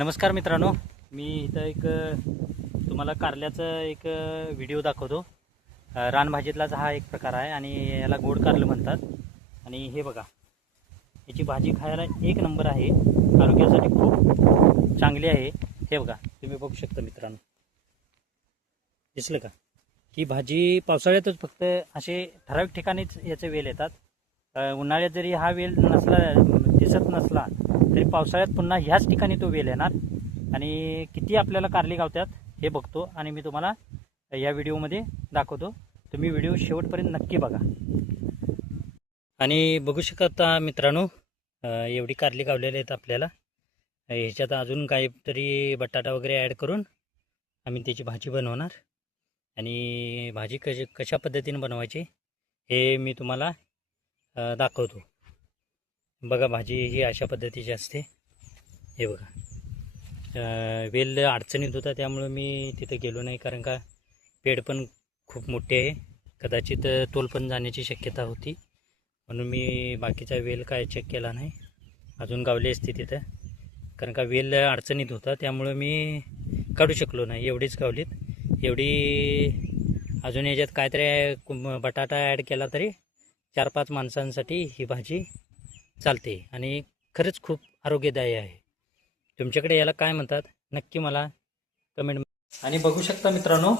नमस्कार मित्रांनो, मी इथं एक तुम्हाला कारल्याचा एक व्हिडिओ दाखवतो। रानभाजीतलाच हा एक प्रकार आहे आणि याला गोड कारलं म्हणतात। आणि हे बघा, याची भाजी खायला एक नंबर आहे, आरोग्यासाठी खूप चांगली आहे। हे बघा, तुम्ही बघू शकता मित्रांनो, दिसलं का? ही भाजी पावसाळ्यातच फक्त असे ठराविक ठिकाणीच याचे वेल येतात। उन्हाळ्यात जरी हा वेल नसला, दिसत नसला, तरी पावसाळ्यात पुन्हा ह्याच ठिकाणी तो वेल येणार आणि किती आपल्याला कारली गावतात हे बघतो आणि मी तुम्हाला या व्हिडिओमध्ये दाखवतो। तुम्ही व्हिडिओ शेवटपर्यंत नक्की बघा। आणि बघू शकता मित्रांनो, एवढी कारली गावलेली आहेत आपल्याला। ह्याच्यात अजून काहीतरी बटाटा वगैरे ॲड करून आम्ही त्याची भाजी बनवणार। आणि भाजी कशा पद्धतीने बनवायची हे मी तुम्हाला दाखवतो। बघा, भाजी ही अशा पद्धतीची असते। हे बघा, वेल अडचणीत होता त्यामुळे मी तिथे गेलो नाही, कारण का पेड पण खूप मोठे आहे, कदाचित तोल पण जाण्याची शक्यता होती, म्हणून मी बाकीचा वेल काय चेक केला नाही। अजून गावले असते तिथं, कारण का वेल अडचणीत होता त्यामुळे मी काढू शकलो नाही। एवढीच गावलीत। एवढी अजून याच्यात काहीतरी बटाटा ॲड केला तरी 4-5 माणसांसाठी ही भाजी चालते आणि खरंच खूप आरोग्यदायी आहे। तुमच्याकडे याला काय म्हणतात नक्की मला कमेंट। आणि बघू शकता मित्रांनो,